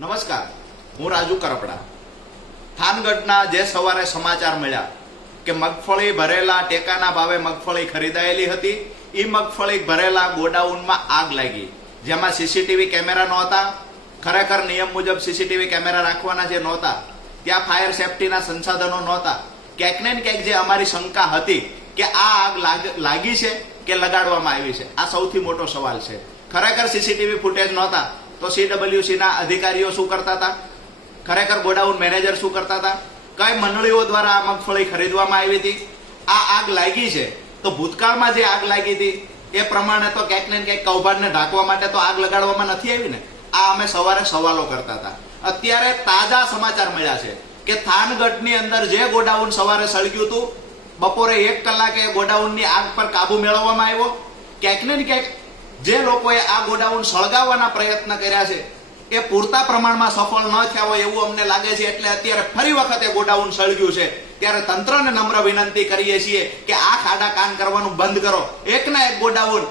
નમસ્કાર, હું રાજુ કરપડા. થાનગઢના જે સવારે સમાચાર મળ્યા કે મગફળી ભરેલા ટેકાના ભાવે મગફળી ખરીદાયેલી હતી એ મગફળી ભરેલા ગોડાઉનમાં આગ લાગી. જેમાં સીસીટીવી કેમેરા નહોતા. ખરેખર નિયમ મુજબ સીસીટીવી કેમેરા રાખવાના જે નહોતા, ત્યાં ફાયર સેફટીના સંસાધનો નહોતા. ક્યાંક ને ક્યાંક જે અમારી શંકા હતી કે આ આગ લાગ- છે કે લગાડવામાં આવી છે, આ સૌથી મોટો સવાલ છે. ખરેખર સીસીટીવી ફૂટેજ નહોતા. તો સીડબ્લ્યુસી ના અધિકારીઓ શું કરતા હતા? ખરેખર ગોડાઉન મેનેજર શું કરતા હતા? કઈ મંડળીઓ દ્વારા આ મગફળી ખરીદવામાં આવી હતી? આ આગ લાગી છે. તો ભૂતકાળમાં જે આગ લાગી હતી, એ પ્રમાણે તો ક્યાંક ને ક્યાંક કૌભાંડને ઢાંકવા માટે તો આગ લગાડવામાં નથી આવી ને? આ અમે સવારે સવાલો કરતા હતા. અત્યારે તાજા સમાચાર મળ્યા છે કે થાનગઢની અંદર જે ગોડાઉન સવારે સળગ્યું હતું, બપોરે એક કલાકે ગોડાઉનની આગ પર કાબુ મેળવવામાં આવ્યો. ક્યાંક ને ક્યાંક જે લોકોએ આ ગોડાઉન સળગાવવાના પ્રયત્ન કર્યા છે, એ પૂરતા પ્રમાણમાં સફળ ન થયા હોય એવું અમને લાગે છે, એટલે અત્યારે ફરી વખતે ગોડાઉન સળગ્યું છે. ત્યારે તંત્રને નમ્ર વિનંતી કરીએ છીએ કે આ ખાડા કાન કરવાનું બંધ કરો. એકના એક ગોડાઉન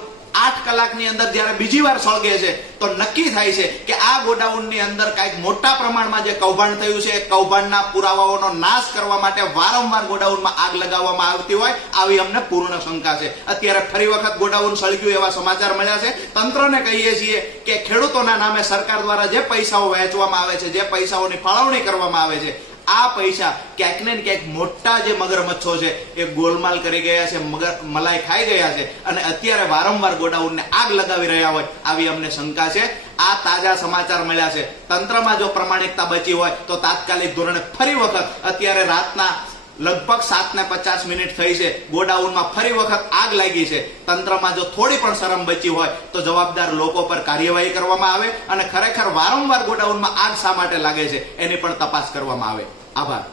આઠ કલાકની અંદર જ્યારે બીજી વાર સળગે છે, તો નક્કી થાય છે કે આ ગોડાઉનની અંદર કાંઈક મોટા પ્રમાણમાં જે કૌભાંડ થયું છે કૌભાંડના પુરાવાઓનો નાશ કરવા માટે વારંવાર ગોડાઉનમાં આગ લગાવવામાં આવતી હોય, આવી અમને પૂર્ણ શંકા છે. અત્યારે ફરી વખત ગોડાઉન સળગ્યું એવા સમાચાર મળ્યા છે. તંત્રને કહીએ છીએ કે ખેડૂતોના નામે સરકાર દ્વારા જે પૈસાઓ વહેંચવામાં આવે છે, જે પૈસાઓની ફાળવણી કરવામાં આવે છે આ પૈસા ક્યાંક ને ક્યાંક મોટા જે મગરમચ્છો છે, એ ગોલમાલ કરી ગયા છે, મગર, મલાઈ ખાઈ ગયા છે અને અત્યારે વારંવાર ગોડાઉનને આગ લગાવી રહ્યા હોય આવી અમને શંકા છે. આ તાજા સમાચાર મળ્યા છે. તંત્રમાં જો પ્રમાણિકતા બચી હોય તો તાત્કાલિક ધોરણે ફરી વખત અત્યારે રાતના લગભગ સાત ને પચાસ મિનિટ થઈ છે, ગોડાઉનમાં ફરી વખત આગ લાગી છે. તંત્રમાં જો થોડી પણ શરમ બચી હોય તો જવાબદાર લોકો પર કાર્યવાહી કરવામાં આવે અને ખરેખર વારંવાર ગોડાઉનમાં આગ શા માટે લાગે છે, એની પણ તપાસ કરવામાં આવે. Aber